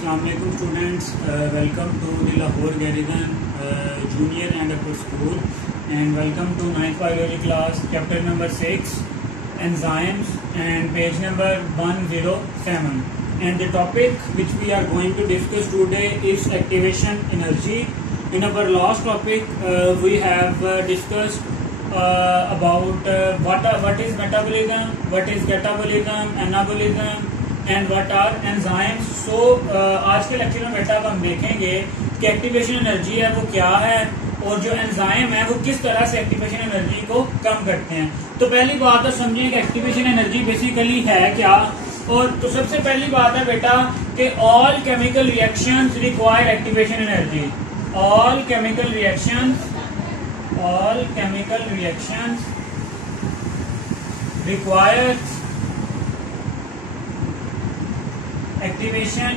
Assalamu alaikum students, welcome to the Lahore Garrison Junior and Upper School and welcome to 9th biology class chapter number 6 enzymes and page number 107, and the topic which we are going to discuss today is activation energy. In our last topic we have discussed about what is metabolism, what is catabolism, anabolism and what are enzymes. So आज के lecture में बेटा हम देखेंगे कि activation energy है वो क्या है और जो एंजाइम है वो किस तरह से एक्टिवेशन एनर्जी को कम करते हैं. तो पहली बात तो समझें कि एक्टिवेशन एनर्जी बेसिकली है क्या. और तो सबसे पहली बात है बेटा कि all chemical reactions require activation energy. All chemical reactions require activation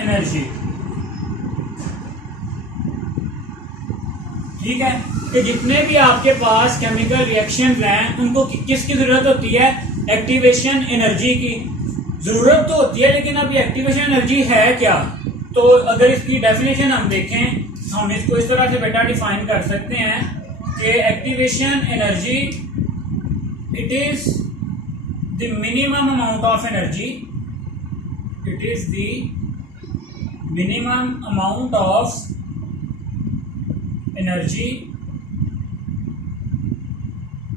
energy. ठीक है कि जितने भी आपके पास केमिकल रिएक्शंस हैं उनको किसकी जरूरत होती है? एक्टिवेशन एनर्जी की जरूरत तो होती है, लेकिन अब ये एक्टिवेशन एनर्जी है क्या? तो अगर इसकी डेफिनेशन हम देखें, हम इसको इस तरह से बेटा डिफाइन कर सकते हैं कि activation energy it is the minimum amount of energy. It is the minimum amount of energy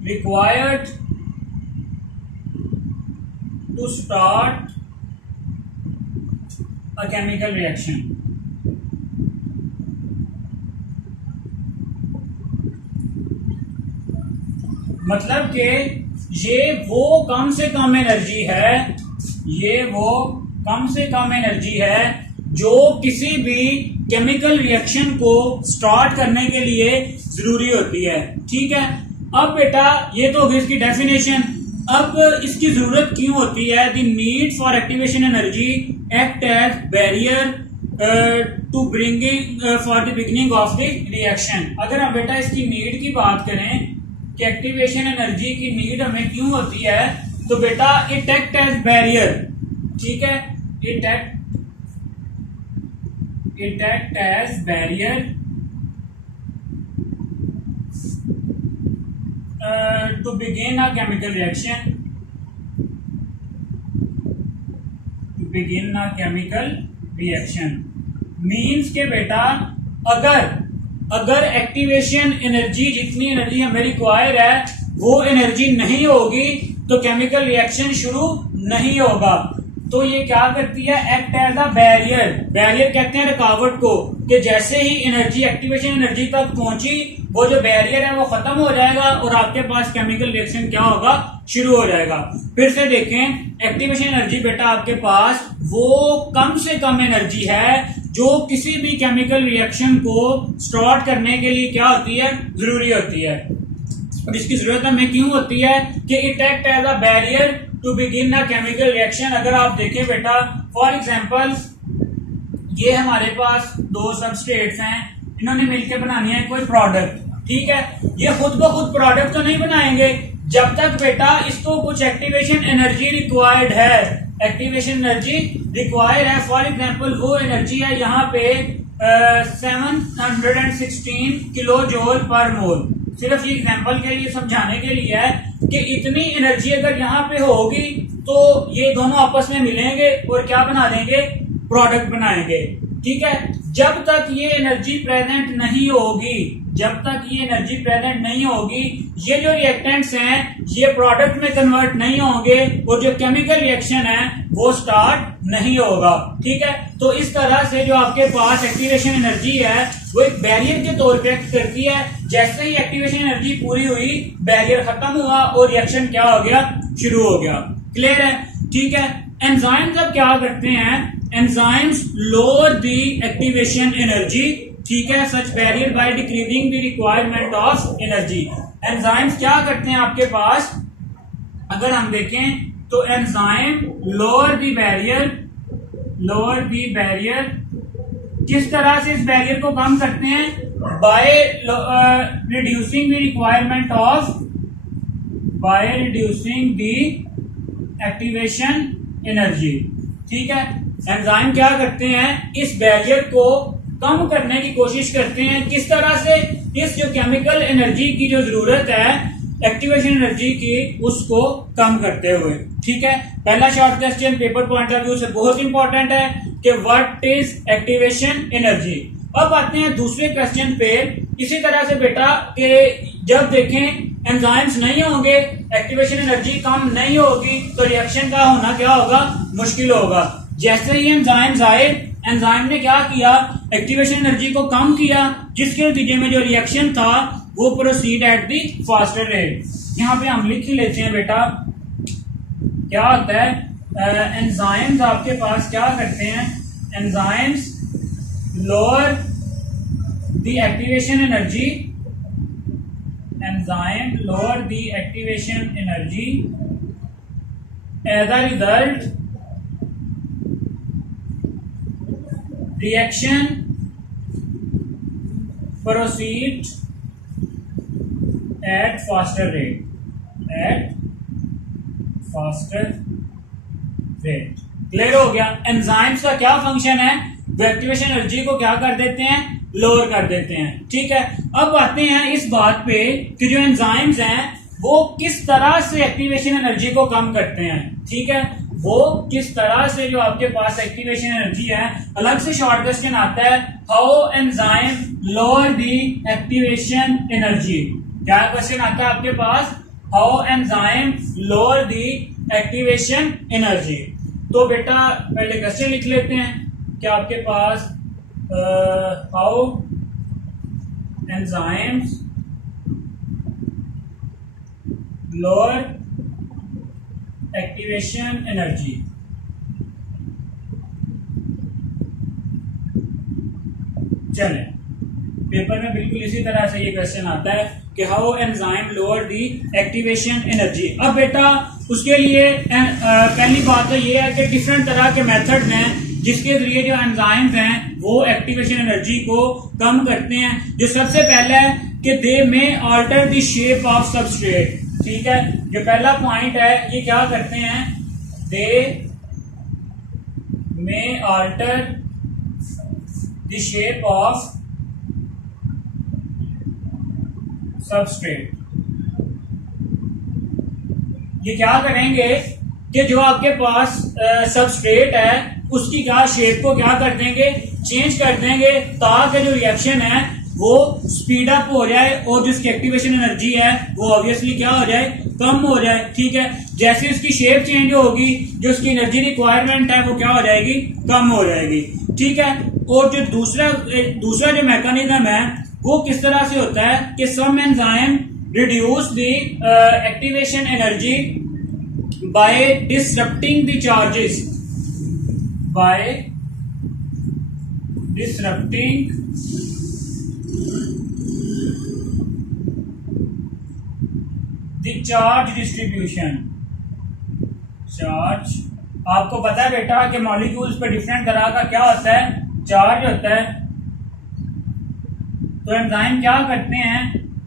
required to start a chemical reaction. मतलब कि ये वो कम से कम एनर्जी है, ये वो कम से कम एनर्जी है जो किसी भी केमिकल रिएक्शन को स्टार्ट करने के लिए जरूरी होती है. ठीक है. अब बेटा ये तो होगी इसकी डेफिनेशन. अब इसकी जरूरत क्यों होती है? The need for activation energy act as barrier to bringing for the beginning of the reaction. अगर हम बेटा इसकी नीड की बात करें कि एक्टिवेशन एनर्जी की नीड हमें क्यों होती है, तो बेटा इट एक्ट एज बैरियर. ठीक है. It act as barrier to begin a chemical reaction. To begin a chemical reaction means के बेटा अगर एक्टिवेशन एनर्जी जितनी एनर्जी हमें रिक्वायर है वो एनर्जी नहीं होगी तो केमिकल रिएक्शन शुरू नहीं होगा. तो ये क्या करती है? Act as a barrier. Barrier कहते हैं रुकावट को, कि जैसे ही एनर्जी एक्टिवेशन एनर्जी तक पहुंची वो जो बैरियर है वो खत्म हो जाएगा और आपके पास केमिकल रिएक्शन क्या होगा? शुरू हो जाएगा. फिर से देखें, एक्टिवेशन एनर्जी बेटा आपके पास वो कम से कम एनर्जी है जो किसी भी केमिकल रिएक्शन को स्टार्ट करने के लिए क्या होती है? जरूरी होती है. और इसकी जरूरत हमें क्यों होती है? कि it act as a barrier to begin a chemical reaction. अगर आप देखें बेटा, फॉर एग्जांपल ये हमारे पास दो सबस्ट्रेट्स हैं, इन्होंने मिलकर बनानी है कोई प्रोडक्ट. ठीक है. ये खुद ब खुद प्रोडक्ट तो नहीं बनाएंगे जब तक बेटा इसको कुछ एक्टिवेशन एनर्जी रिक्वायर्ड है. एक्टिवेशन एनर्जी रिक्वायर है. फॉर एग्जांपल वो एनर्जी है यहाँ पे 716 किलो जूल पर मोल. सिर्फ ये एग्जांपल के लिए समझाने के लिए है कि इतनी एनर्जी अगर यहाँ पे होगी तो ये दोनों आपस में मिलेंगे और क्या बना देंगे? प्रोडक्ट बनाएंगे. ठीक है. जब तक ये एनर्जी प्रेजेंट नहीं होगी, जब तक ये एनर्जी प्रेजेंट नहीं होगी, ये जो रिएक्टेंट्स हैं ये प्रोडक्ट में कन्वर्ट नहीं होंगे और जो केमिकल रिएक्शन है वो स्टार्ट नहीं होगा. ठीक है. तो इस तरह से जो आपके पास एक्टिवेशन एनर्जी है वो एक बैरियर के तौर पे एक्ट करती है. जैसे ही एक्टिवेशन एनर्जी पूरी हुई, बैरियर खत्म हुआ और रिएक्शन क्या हो गया? शुरू हो गया. क्लियर है? ठीक है. एंजाइम्स अब क्या करते हैं? Enzymes lower the activation energy. ठीक है. Such barrier by decreasing the requirement of energy. Enzymes क्या करते हैं आपके पास? अगर हम देखें तो एंजाइम लोअर द बैरियर. किस तरह से इस बैरियर को कम करते हैं? By reducing the requirement of, by reducing the activation energy. ठीक है, एंजाइम क्या करते हैं, इस बैरियर को कम करने की कोशिश करते हैं। किस तरह से, इस जो केमिकल एनर्जी की जो जरूरत है एक्टिवेशन एनर्जी की, उसको कम करते हुए। ठीक है, पहला short question paper point of view से बहुत इंपॉर्टेंट है कि व्हाट इज एक्टिवेशन एनर्जी। अब आते हैं दूसरे क्वेश्चन पे। इसी तरह से बेटा कि जब देखें एंजाइम्स नहीं होंगे, एक्टिवेशन एनर्जी कम नहीं होगी, तो रिएक्शन का होना क्या होगा, मुश्किल होगा। जैसे ही एंजाइम्स आए, एंजाइम ने क्या किया, एक्टिवेशन एनर्जी को कम किया, जिसके नतीजे में जो रिएक्शन था वो proceed at the faster rate. यहां पे हम लिख ही लेते हैं बेटा, क्या होता है, एंजाइम्स आपके पास क्या करते हैं, enzymes lower the activation energy, enzyme lower the activation energy, as a result reaction proceed at faster rate, at faster rate। Clear हो गया। एंजाइम्स का क्या फंक्शन है, वो एक्टिवेशन एनर्जी को क्या कर देते हैं, लोअर कर देते हैं। ठीक है, अब आते हैं इस बात पे कि जो एंजाइम्स हैं वो किस तरह से एक्टिवेशन एनर्जी को कम करते हैं। ठीक है, वो किस तरह से जो आपके पास एक्टिवेशन एनर्जी है, अलग से शॉर्ट क्वेश्चन आता है, how enzyme lower the activation energy. क्या क्वेश्चन आता है आपके पास, how enzyme lower the activation energy. तो बेटा पहले क्वेश्चन लिख लेते हैं कि आपके पास how enzymes lower activation energy. चले, पेपर में बिल्कुल इसी तरह से ये क्वेश्चन आता है कि how enzyme lower the activation energy. अब बेटा उसके लिए पहली बात तो ये है कि डिफरेंट तरह के मेथड हैं जिसके जरिए जो एंजाइम्स हैं वो एक्टिवेशन एनर्जी को कम करते हैं। जो सबसे पहला है कि they may alter the shape of substrate. ठीक है, जो पहला पॉइंट है ये क्या करते हैं, they may alter the shape of substrate. ये क्या करेंगे कि जो आपके पास सबस्ट्रेट है उसकी क्या शेप को क्या कर देंगे, चेंज कर देंगे, ताकि जो रिएक्शन है वो स्पीड अप हो जाए और जिसकी एक्टिवेशन एनर्जी है वो ऑब्वियसली क्या हो जाए, कम हो जाए। ठीक है, जैसे उसकी शेप चेंज होगी, जो उसकी एनर्जी रिक्वायरमेंट है वो क्या हो जाएगी, कम हो जाएगी। ठीक है, और जो दूसरा जो मैकेनिज्म है वो किस तरह से होता है कि some enzyme reduce the activation energy by disrupting the charges, by disrupting the charge distribution. Charge आपको पता है बेटा कि मॉलिक्यूल्स पे डिफरेंट तरह का क्या होता है, चार्ज होता है। तो एंजाइम क्या करते हैं,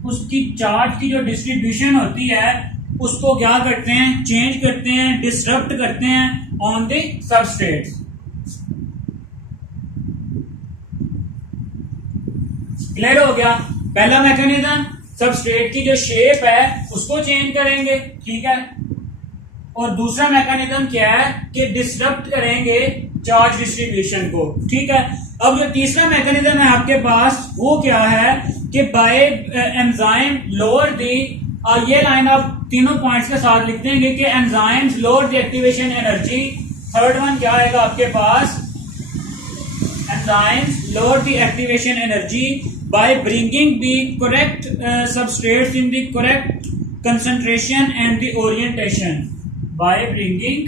उसकी चार्ज की जो डिस्ट्रीब्यूशन होती है उसको क्या करते हैं, चेंज करते हैं, डिसरप्ट करते हैं ऑन द सबस्ट्रेट्स। क्लियर हो गया। पहला मैकेनिज्म, सबस्ट्रेट की जो शेप है उसको चेंज करेंगे। ठीक है, और दूसरा मैकेनिज्म क्या है कि डिसरप्ट करेंगे चार्ज डिस्ट्रीब्यूशन को। ठीक है, अब जो तीसरा मैकेनिज्म है आपके पास वो क्या है कि बाय एंजाइम लोअर दी, और ये लाइन आप तीनों पॉइंट्स के साथ लिख देंगे कि enzymes lower the activation energy. Third one क्या आएगा आपके पास, enzymes lower the activation energy by bringing the correct substrates in the correct concentration and the orientation, by bringing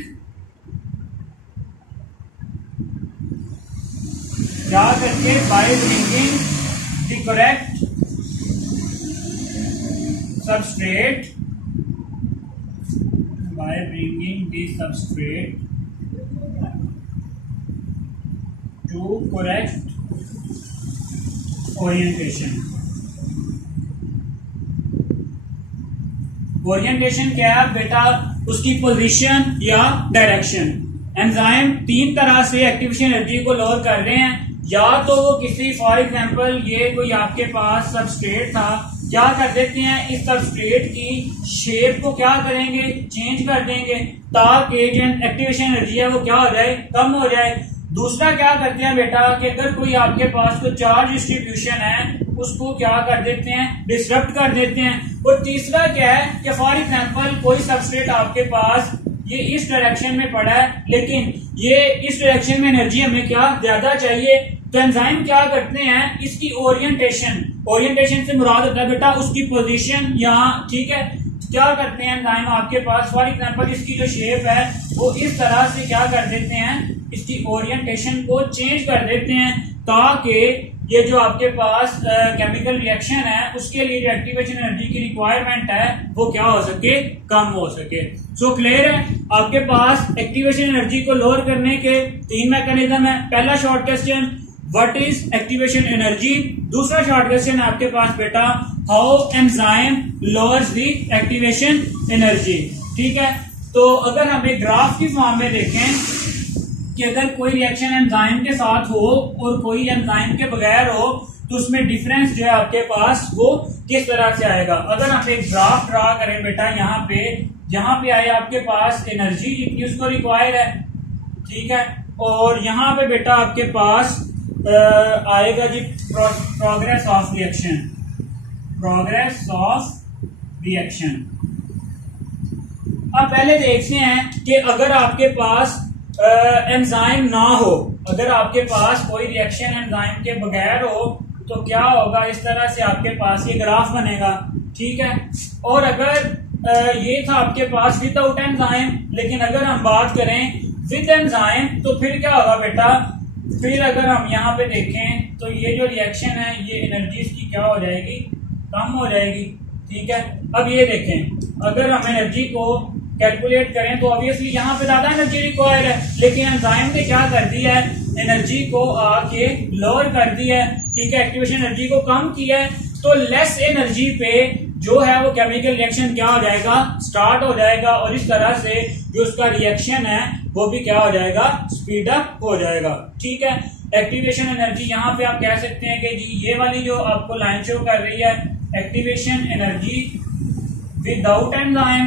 क्या करके, by bringing the correct substrate, by bringing the substrate to correct orientation. Orientation क्या है बेटा, उसकी position या direction. Enzyme तीन तरह से एक्टिवेशन एनर्जी को लोअर कर रहे हैं। या तो वो किसी फॉर एग्जांपल ये कोई आपके पास सबस्ट्रेट था, क्या कर देते हैं इस सबस्ट्रेट की शेप को क्या करेंगे, चेंज कर देंगे ताकि जो एक्टिवेशन एनर्जी है वो क्या हो जाए, कम हो जाए। दूसरा क्या करते हैं बेटा कि अगर कोई आपके पास कोई चार्ज डिस्ट्रीब्यूशन है उसको क्या कर देते हैं, डिसरप्ट कर देते हैं। और तीसरा क्या है कि फॉर एग्जांपल कोई सबस्ट्रेट आपके पास ये इस डायरेक्शन में पड़ा है लेकिन ये इस डायरेक्शन में एनर्जी हमें क्या ज्यादा चाहिए, तो एंजाइम क्या करते हैं इसकी ओरिएंटेशन से मुराद होता है बेटा उसकी पोजीशन यहाँ, ठीक है। क्या करते हैं एंजाइम आपके पास फॉर एग्जांपल इसकी जो शेप है वो इस तरह से क्या कर देते हैं, इसकी ओरिएंटेशन को चेंज कर देते हैं ताकि ये जो आपके पास केमिकल रिएक्शन है उसके लिए जो एक्टिवेशन एनर्जी की रिक्वायरमेंट है वो क्या हो सके, कम हो सके। सो क्लियर है, आपके पास एक्टिवेशन एनर्जी को लोअर करने के तीन मैकेनिज्म है। पहला short question what is activation energy, दूसरा शॉर्ट क्वेश्चन है आपके पास बेटा how enzyme lowers the activation energy, ठीक है। तो अगर हम एक ग्राफ की फॉर्म में देखें कि अगर कोई रिएक्शन एंजाइम के साथ हो और कोई एंजाइम के बगैर हो तो उसमें डिफरेंस जो है आपके पास वो किस तरह से आएगा। अगर हम एक ग्राफ ड्रा करें बेटा यहाँ पे आए आपके पास एनर्जी जितनी उसको रिक्वायर है, ठीक है। और यहाँ पे बेटा आपके पास आएगा जी प्रोग्रेस ऑफ रिएक्शन। अब पहले देखते हैं कि अगर आपके पास एंजाइम ना हो, अगर आपके पास कोई रिएक्शन एंजाइम के बगैर हो तो क्या होगा, इस तरह से आपके पास ये ग्राफ बनेगा, ठीक है। और अगर ये था आपके पास विदाउट एंजाइम, लेकिन अगर हम बात करें विद एंजाइम तो फिर क्या होगा बेटा, फिर अगर हम यहाँ पे देखें तो ये जो रिएक्शन है ये एनर्जी की क्या हो जाएगी, कम हो जाएगी, ठीक है। अब ये देखें अगर हम एनर्जी को कैलकुलेट करें तो ऑब्वियसली यहाँ पे ज्यादा एनर्जी रिक्वायर्ड है, लेकिन एंजाइम ने क्या कर दिया है, एनर्जी को आके लोअर कर दिया है, ठीक है, एक्टिवेशन एनर्जी को कम किया है। तो लेस एनर्जी पे जो है वो केमिकल रिएक्शन क्या हो जाएगा, स्टार्ट हो जाएगा और इस तरह से जो उसका रिएक्शन है वो भी क्या हो जाएगा, स्पीड अप हो जाएगा, ठीक है। एक्टिवेशन एनर्जी यहाँ पे आप कह सकते हैं कि जी ये वाली जो आपको लाइन शो कर रही है एक्टिवेशन एनर्जी विदाउट एंजाइम,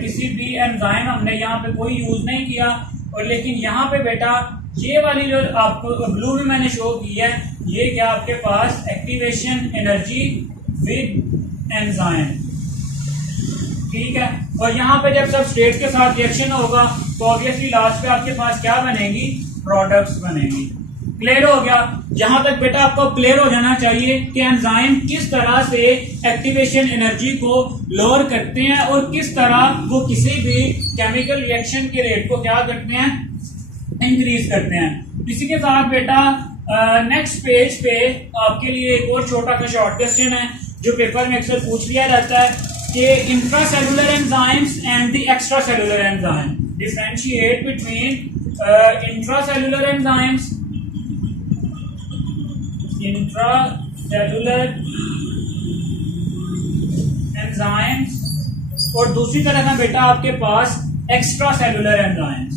किसी भी एंजाइम हमने यहाँ पे कोई यूज नहीं किया। और लेकिन यहाँ पे बेटा ये वाली जो आपको ब्लू में मैंने शो की है ये क्या आपके पास एक्टिवेशन एनर्जी विद एंजाइम, ठीक है। और यहाँ पे जब सबस्ट्रेट के साथ रिएक्शन होगा तो ऑब्वियसली लास्ट पे आपके पास क्या बनेगी, प्रोडक्ट्स बनेगी। क्लियर हो गया, यहां तक बेटा आपको क्लियर हो जाना चाहिए कि एंजाइम किस तरह से एक्टिवेशन एनर्जी को लोअर करते हैं और किस तरह वो किसी भी केमिकल रिएक्शन के रेट को क्या करते हैं, इंक्रीज करते हैं। इसी के साथ बेटा नेक्स्ट पेज पे आपके लिए एक और छोटा सा शॉर्ट क्वेश्चन है जो पेपर में अक्सर पूछ लिया जाता है कि intracellular enzymes and the extracellular enzyme, differentiate between intracellular enzymes, और दूसरी तरफ है बेटा आपके पास एक्स्ट्रा सेलुलर एंजाइम्स,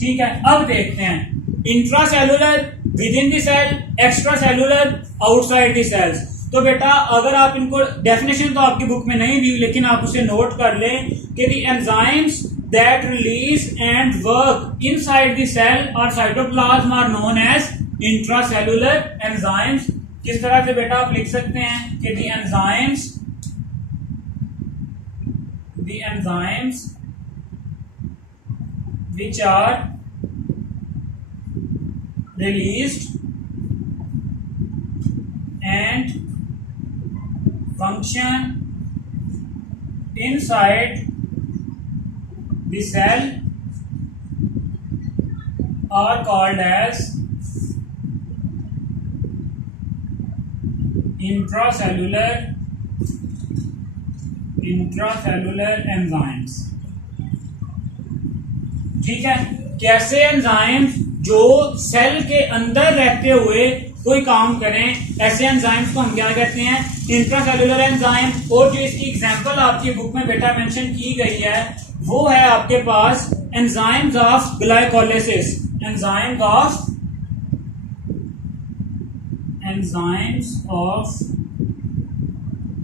ठीक है। अब देखते हैं intracellular within the cell, extracellular outside the cells. तो बेटा अगर आप इनको डेफिनेशन तो आपकी बुक में नहीं दी लेकिन आप उसे नोट कर लें कि the enzymes that release and work inside the cell or cytoplasm are known as intracellular enzymes। किस तरह से बेटा आप लिख सकते हैं कि the enzymes which are released and function inside the cell are called as intracellular enzymes, ठीक है। कैसे एंजाइम्स जो सेल के अंदर रहते हुए कोई काम करें, ऐसे एंजाइम्स को हम क्या कहते हैं, इंट्रासेलुलर एंजाइम। और जो इसकी एग्जांपल आपकी बुक में बेटा मेंशन की गई है वो है आपके पास enzymes of glycolysis, enzymes of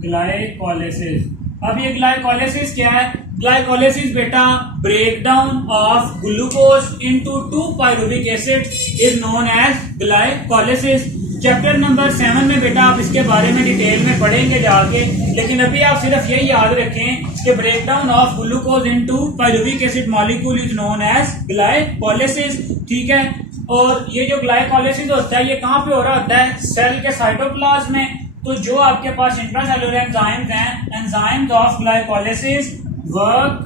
glycolysis. अब ये ग्लाइकोलिसिस क्या है? ग्लाइकोलिसिस बेटा break down of glucose into 2 pyruvic acid is known as glycolysis. Chapter number 7 में बेटा आप इसके बारे में डिटेल में पढ़ेंगे जाके, लेकिन अभी आप सिर्फ ये याद रखें कि break down of glucose into pyruvic acid molecule is known as glycolysis. ठीक है, और ये जो ग्लाइकोलिसिस होता है ये कहां पे हो रहा होता है? सेल के साइटोप्लाज्म में। तो जो आपके पास इंट्रासेलुलर एंजाइम्स हैं, enzymes of glycolysis work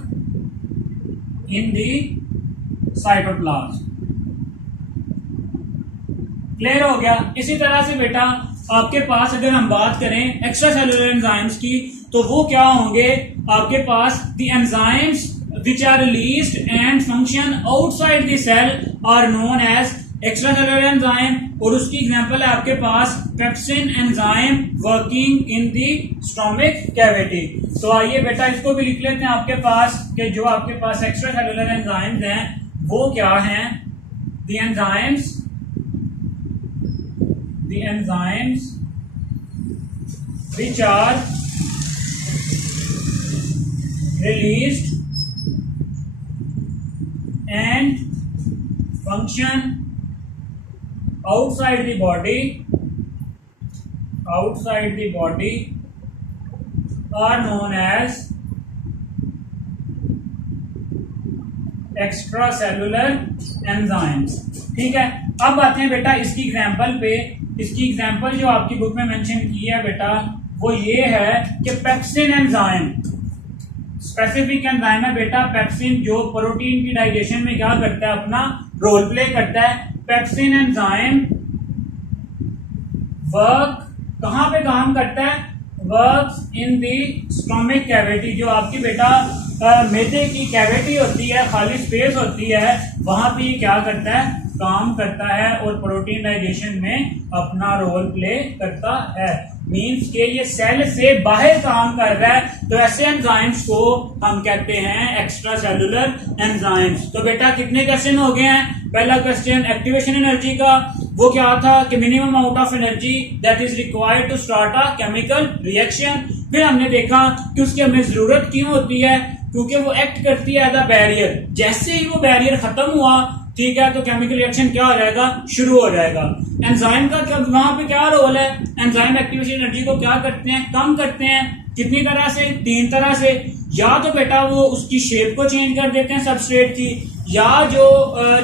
in the cytoplasm. Clear हो गया? इसी तरह से बेटा आपके पास अगर हम बात करें एक्स्ट्रा सेलुलर एंजाइम्स की तो वो क्या होंगे आपके पास? The enzymes which are released and function outside the cell are known as extracellular enzyme। और उसकी एग्जांपल है आपके पास pepsin enzyme working in the stomach cavity. तो आइए बेटा इसको भी लिख लेते हैं आपके पास कि जो आपके पास एक्स्ट्रासेलुलर एंजाइम्स हैं वो क्या हैं? The enzymes which are released and function outside the body are known as extracellular enzymes। ठीक है, अब आते हैं बेटा इसकी एग्जांपल पे। इसकी एग्जांपल जो आपकी बुक में मेंशन की है बेटा वो ये है कि पेप्सिन एंजाइम स्पेसिफिक एंजाइम है बेटा। पेप्सिन जो प्रोटीन की डाइजेशन में क्या करता है? अपना रोल प्ले करता है। पेप्सिन एंजाइम वर्क कहां पे काम करता है? Works in the stomach cavity. जो आपकी बेटा मैदे की कैविटी होती है, खाली स्पेस होती है, वहां पे क्या करता है? काम करता है और प्रोटीन डाइजेशन में अपना रोल प्ले करता है। मींस के ये सेल से बाहर काम कर रहा है। तो ऐसे एंजाइम्स को हम कहते हैं एक्स्ट्रा सेलुलर एंजाइम्स। तो बेटा कितने क्वेश्चन हो गए हैं? पहला क्वेश्चन एक्टिवेशन एनर्जी का, वो क्या था कि minimum amount of energy that is required to start a chemical reaction. फिर हमने देखा कि उसकी हमें जरूरत क्यों होती है? क्योंकि वो एक्ट करती है एज अ बैरियर। जैसे ही वो बैरियर खत्म हुआ, ठीक है, तो केमिकल रिएक्शन क्या हो जाएगा? शुरू हो जाएगा। एंजाइम का वहां पे क्या रोल है? एंजाइम एक्टिवेशन एनर्जी को क्या करते हैं? कम करते हैं। कितनी तरह से? 3 तरह से। या तो बेटा वो उसकी शेप को चेंज कर देते हैं सबस्ट्रेट की, या जो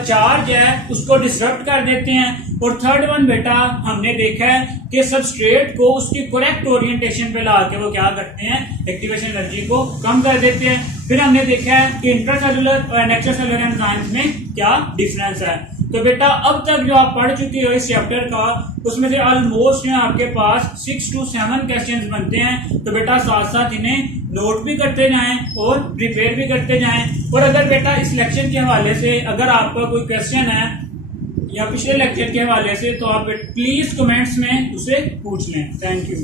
चार्ज है उसको डिसरप्ट कर देते हैं, और थर्ड वन बेटा हमने देखा है कि सबस्ट्रेट को उसकी करेक्ट ओरिएंटेशन पे ला के वो क्या करते हैं? एक्टिवेशन एनर्जी को कम कर देते हैं। फिर हमने देखा है कि इंट्रासेलुलर और एक्स्ट्रासेलुलर एंजाइम्स में क्या डिफरेंस है। तो बेटा अब तक जो आप पढ़ चुके हो इस चैप्टर का, उसमें से ऑलमोस्ट आपके पास 6 to 7 क्वेश्चंस बनते हैं। तो बेटा साथ साथ इन्हें नोट भी करते जाएं और प्रिपेयर भी करते जाएं। और अगर बेटा इस लेक्चर के हवाले से अगर आपका कोई क्वेश्चन है या पिछले लेक्चर के हवाले से, तो आप प्लीज कमेंट्स में उसे पूछ लें। Thank you.